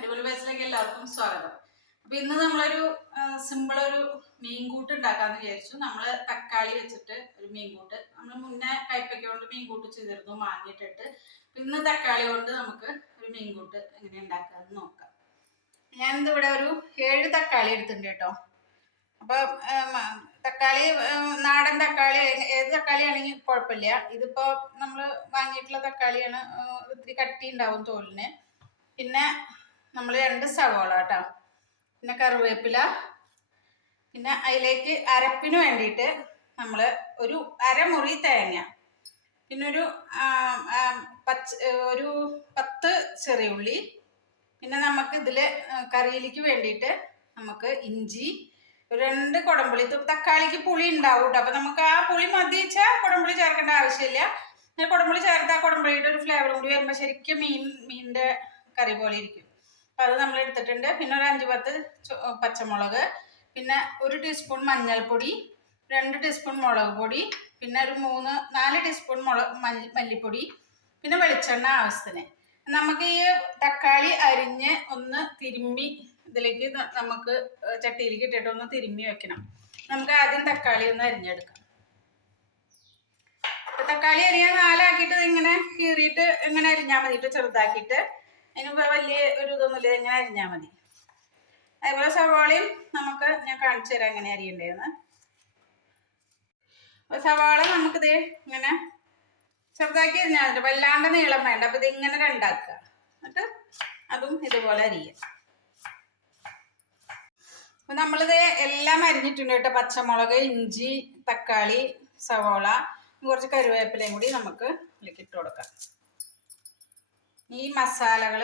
അടിപൊളി ബസ്സിലേക്ക് എല്ലാവർക്കും സ്വാഗതം. അപ്പൊ ഇന്ന് നമ്മളൊരു സിമ്പിൾ ഒരു മീൻകൂട്ട് ഉണ്ടാക്കാന്ന് വിചാരിച്ചു. നമ്മൾ തക്കാളി വെച്ചിട്ട് ഒരു മീൻകൂട്ട്. നമ്മൾ മുന്നേ കയ്പയ്ക്ക കൊണ്ട് മീൻകൂട്ട് ചെയ്തിരുന്നു മാങ്ങിയിട്ടിട്ട്. അപ്പൊ ഇന്ന് തക്കാളി കൊണ്ട് നമുക്ക് ഒരു മീൻകൂട്ട് എങ്ങനെ ഉണ്ടാക്കാന്ന് നോക്കാം. ഞാനിത് ഇവിടെ ഒരു ഏഴ് തക്കാളി എടുത്തിട്ടുണ്ട് കേട്ടോ. അപ്പൊ തക്കാളി നാടൻ തക്കാളി ഏത് തക്കാളി ആണെങ്കിൽ കുഴപ്പമില്ല. ഇതിപ്പോ നമ്മൾ വാങ്ങിയിട്ടുള്ള തക്കാളിയാണ് ഒത്തിരി കട്ടി ഉണ്ടാവും തോലിന്. പിന്നെ നമ്മൾ രണ്ട് സവോള കേട്ടോ പിന്നെ കറിവേപ്പില. പിന്നെ അതിലേക്ക് അരപ്പിന് വേണ്ടിയിട്ട് നമ്മൾ ഒരു അരമുറി തേങ്ങ. പിന്നെ ഒരു പച്ച ഒരു പത്ത് ചെറിയുള്ളി പിന്നെ നമുക്ക് ഇതിൽ കറിയിലേക്ക് വേണ്ടിയിട്ട് നമുക്ക് ഇഞ്ചി ഒരു രണ്ട് കുടംപുളി. തക്കാളിക്ക് പുളി ഉണ്ടാവും കേട്ടോ അപ്പം നമുക്ക് ആ പുളി മതി വെച്ചാൽ കുടംപുളി ചേർക്കേണ്ട ആവശ്യമില്ല. പിന്നെ കുടംപുളി ചേർത്ത് ആ കുടംപുളിയുടെ ഒരു ഫ്ലേവറും കൂടി വരുമ്പോൾ ശരിക്കും മീൻ മീനിന്റെ കറി പോലെ ഇരിക്കും. അപ്പം അത് നമ്മൾ എടുത്തിട്ടുണ്ട്. പിന്നെ ഒരു അഞ്ച് പത്ത് പച്ചമുളക്. പിന്നെ ഒരു ടീസ്പൂൺ മഞ്ഞൾപ്പൊടി രണ്ട് ടീസ്പൂൺ മുളക് പൊടി പിന്നെ ഒരു മൂന്ന് നാല് ടീസ്പൂൺ മുളക് മല്ലി മല്ലിപ്പൊടി പിന്നെ വെളിച്ചെണ്ണ ആവശ്യത്തിന്. നമുക്ക് ഈ തക്കാളി അരിഞ്ഞ് ഒന്ന് തിരുമ്മി ഇതിലേക്ക് നമുക്ക് ചട്ടിയിലേക്ക് ഇട്ടിട്ട് ഒന്ന് തിരുമ്മി വെക്കണം. നമുക്ക് ആദ്യം തക്കാളി ഒന്ന് അരിഞ്ഞെടുക്കാം. തക്കാളി അരിയാൻ നാലാക്കിയിട്ട് ഇങ്ങനെ കീറിയിട്ട് ഇങ്ങനെ അരിഞ്ഞാൽ മതിയിട്ട് ചെറുതാക്കിയിട്ട്. അതിന് വലിയ ഒരു ഇതൊന്നുമില്ല ഇങ്ങനെ അരിഞ്ഞാൽ മതി. അതേപോലെ സവാളയും നമുക്ക് ഞാൻ കാണിച്ചു തരാം എങ്ങനെ അരിയണ്ടേന്ന് അപ്പൊ സവാള നമുക്കിത് ഇങ്ങനെ ചെറുതാക്കി അരിഞ്ഞാൽ മതി. വല്ലാണ്ട് നീളം വേണ്ട. അപ്പൊ ഇത് ഇങ്ങനെ രണ്ടാക്കുക. എന്നിട്ട് അതും ഇതുപോലെ അരിയുക. അപ്പൊ നമ്മളിത് എല്ലാം അരിഞ്ഞിട്ടുണ്ട് കേട്ടോ. പച്ചമുളക് ഇഞ്ചി തക്കാളി സവാള കുറച്ച് കരുവേപ്പിലയും കൂടി നമുക്ക് ഇതിലേക്ക് ഇട്ട് കൊടുക്കാം. ഈ മസാലകൾ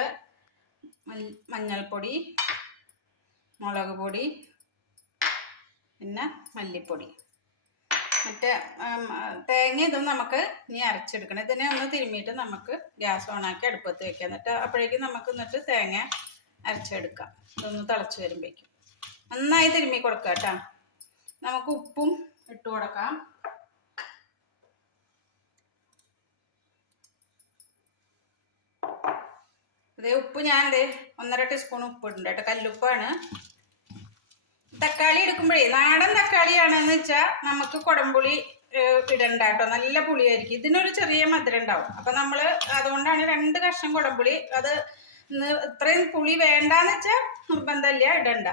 മഞ്ഞൾപ്പൊടി മുളക് പൊടി പിന്നെ മല്ലിപ്പൊടി. മറ്റേ തേങ്ങ ഇതും നമുക്ക് ഇനി അരച്ചെടുക്കണം. ഇതിനെ ഒന്ന് തിരുമ്മിയിട്ട് നമുക്ക് ഗ്യാസ് ഓണാക്കി അടുപ്പത്ത് വെക്കാം. എന്നിട്ട് അപ്പോഴേക്കും നമുക്ക് എന്നിട്ട് തേങ്ങ അരച്ചെടുക്കാം. ഇതൊന്ന് തിളച്ച് വരുമ്പോഴേക്കും. നന്നായി തിരുമ്മി കൊടുക്കാം കേട്ടോ. നമുക്ക് ഉപ്പും ഇട്ട് കൊടുക്കാം. ഇതേ ഉപ്പ് ഞാൻ ദേ ഒന്നര ടീസ്പൂൺ ഉപ്പ് ഇടുന്നുണ്ട് കേട്ടോ. കല്ലുപ്പാണ്. തക്കാളി എടുക്കുമ്പോഴേ നാടൻ തക്കാളിയാണെന്ന് വെച്ചാൽ നമുക്ക് കുടംപുളി ഇടണ്ട കേട്ടോ. നല്ല പുളിയായിരിക്കും. ഇതിനൊരു ചെറിയ മധുരം ഉണ്ടാവും. അപ്പൊ നമ്മൾ അതുകൊണ്ടാണ് രണ്ട് കഷ്ണം കുടംപുളി. അത് ഇത്രയും പുളി വേണ്ടാന്ന് വെച്ചാൽ നിർബന്ധമില്ല ഇടണ്ട.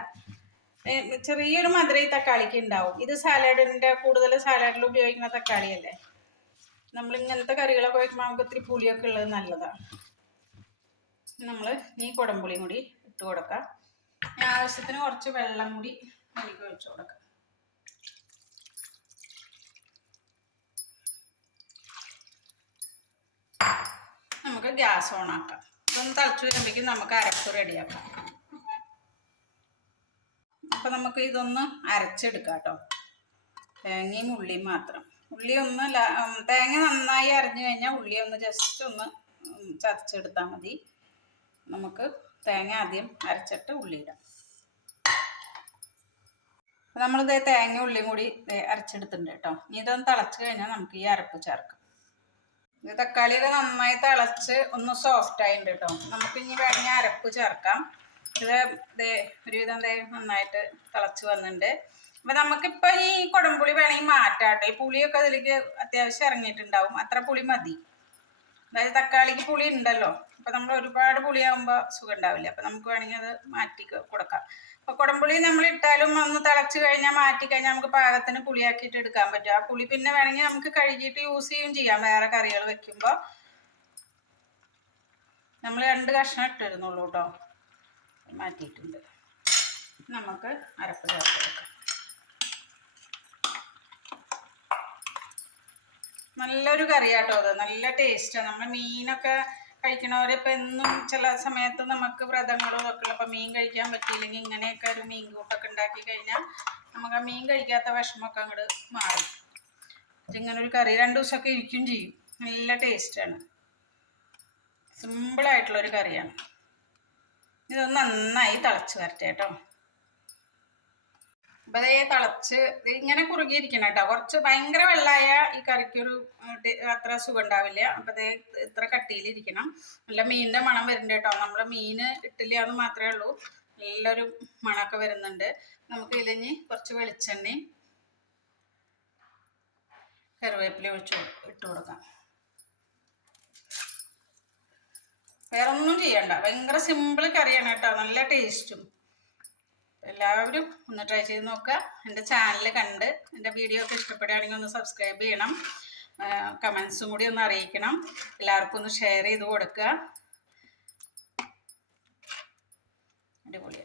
ചെറിയൊരു മധുര ഈ തക്കാളിക്ക് ഉണ്ടാവും. ഇത് സാലഡിന്റെ കൂടുതൽ സാലഡിൽ ഉപയോഗിക്കുന്ന തക്കാളിയല്ലേ? നമ്മൾ ഇങ്ങനത്തെ കറികളൊക്കെ വയ്ക്കുമ്പോൾ നമുക്ക് ഇത്തിരി പുളിയൊക്കെ ഉള്ളത് നല്ലതാണ് നമ്മൾ ഈ കുടംപുളിയും കൂടി ഇട്ട് കൊടുക്കാം. ഞാൻ ആവശ്യത്തിന് കുറച്ച് വെള്ളം കൂടി അതിലേക്ക് ഒഴിച്ചു കൊടുക്കാം. നമുക്ക് ഗ്യാസ് ഓൺ ആക്കാം. ഇതൊന്ന് തിളച്ച് വരുമ്പോഴേക്കും നമുക്ക് അരപ്പ് റെഡിയാക്കാം. അപ്പം നമുക്ക് ഇതൊന്ന് അരച്ചെടുക്കാം കേട്ടോ. തേങ്ങയും ഉള്ളിയും മാത്രം. ഉള്ളി ഒന്ന് തേങ്ങ നന്നായി അരഞ്ഞു കഴിഞ്ഞാൽ ഉള്ളി ഒന്ന് ജസ്റ്റ് ഒന്ന് ചതച്ചെടുത്താൽ മതി. നമുക്ക് തേങ്ങ ആദ്യം അരച്ചിട്ട് ഉള്ളിയിടാം. നമ്മളിത് തേങ്ങ ഉള്ളിയും കൂടി അരച്ചെടുത്തിട്ടുണ്ട് കേട്ടോ. ഇനി ഇതൊന്ന് തിളച്ച് കഴിഞ്ഞാൽ നമുക്ക് ഈ അരപ്പ് ചേർക്കാം. ഇത് തക്കാളിയൊക്കെ നന്നായി തിളച്ച് ഒന്ന് സോഫ്റ്റ് ആയിട്ടുണ്ട് കേട്ടോ. നമുക്ക് ഇനി വേണമെങ്കിൽ അരപ്പ് ചേർക്കാം. ഇത് ദേ ഒരുവിധം ദേ നന്നായിട്ട് തിളച്ച് വന്നിട്ടുണ്ട്. അപ്പം നമുക്കിപ്പോൾ ഈ കുടംപുളി വേണമെങ്കിൽ മാറ്റാട്ടെ ഈ പുളിയൊക്കെ അതിലേക്ക് അത്യാവശ്യം ഇറങ്ങിയിട്ടുണ്ടാവും. അത്ര പുളി മതി. അതായത് തക്കാളിക്ക് പുളി ഉണ്ടല്ലോ. അപ്പൊ നമ്മൾ ഒരുപാട് പുളിയാകുമ്പോൾ സുഖം ഉണ്ടാവില്ല അപ്പൊ നമുക്ക് വേണമെങ്കിൽ അത് മാറ്റി കൊടുക്കാം. അപ്പൊ കുടംപുളി നമ്മൾ ഇട്ടാലും ഒന്ന് തിളച്ച് കഴിഞ്ഞാൽ മാറ്റി കഴിഞ്ഞാൽ നമുക്ക് പാകത്തിന് പുളിയാക്കിയിട്ട് എടുക്കാൻ പറ്റും. ആ പുളി പിന്നെ വേണമെങ്കിൽ നമുക്ക് കഴുകിയിട്ട് യൂസ് ചെയ്യും ചെയ്യാം. വേറെ കറികൾ വെക്കുമ്പോൾ നമ്മൾ രണ്ട് കഷ്ണം ഇട്ടിരുന്നുള്ളൂ കേട്ടോ മാറ്റിയിട്ടുണ്ട്. നമുക്ക് അരപ്പ് ചേർത്ത് നല്ലൊരു കറിയാട്ടോ അത്. നല്ല ടേസ്റ്റാണ് നമ്മൾ മീനൊക്കെ കഴിക്കണവരെ ഇപ്പം എന്നും ചില സമയത്ത് നമുക്ക് വ്രതങ്ങളും ഒക്കെ ഉള്ളപ്പോൾ മീൻ കഴിക്കാൻ പറ്റിയില്ലെങ്കിൽ ഇങ്ങനെയൊക്കെ ഒരു മീൻ കൂട്ടൊക്കെ ഉണ്ടാക്കി കഴിഞ്ഞാൽ നമുക്ക് ആ മീൻ കഴിക്കാത്ത വിഷമമൊക്കെ അങ്ങോട്ട് മാറും. ഇങ്ങനെ ഒരു കറി രണ്ട് ദിവസമൊക്കെ ഇരിക്കും ചെയ്യും. നല്ല ടേസ്റ്റാണ് സിമ്പിളായിട്ടുള്ളൊരു കറിയാണ്. ഇതൊന്ന് നന്നായി തിളച്ച് വരട്ടെ കേട്ടോ. അപ്പൊ തിളച്ച് ഇങ്ങനെ കുറുകിയിരിക്കണം കേട്ടോ കുറച്ച് ഭയങ്കര വെള്ളമായ ഈ കറിക്കൊരു അത്ര സുഖം ഉണ്ടാവില്ല അപ്പൊ അതേ ഇത്ര കട്ടിയിലിരിക്കണം. നല്ല മീനിന്റെ മണം വരുന്നുണ്ട് കേട്ടോ നമ്മൾ മീന് ഇട്ടില്ല മാത്രമേ ഉള്ളൂ. നല്ലൊരു മണമൊക്കെ വരുന്നുണ്ട്. നമുക്ക് ഇതിലിഞ്ഞ് കുറച്ച് വെളിച്ചെണ്ണയും കറിവേപ്പില ഒഴിച്ച് ഇട്ട് കൊടുക്കാം. വേറൊന്നും ചെയ്യണ്ട. ഭയങ്കര സിമ്പിൾ കറിയാണ് കേട്ടോ നല്ല ടേസ്റ്റും. എല്ലാവരും ഒന്ന് ട്രൈ ചെയ്ത് നോക്കുക. എന്റെ ചാനൽ കണ്ട് എന്റെ വീഡിയോ ഒക്കെ ഇഷ്ടപ്പെടുകയാണെങ്കിൽ ഒന്ന് സബ്സ്ക്രൈബ് ചെയ്യണം. കമൻസും കൂടി ഒന്ന് അറിയിക്കണം. എല്ലാവർക്കും ഒന്ന് ഷെയർ ചെയ്ത് കൊടുക്കുക. അടിപൊളിയാണ്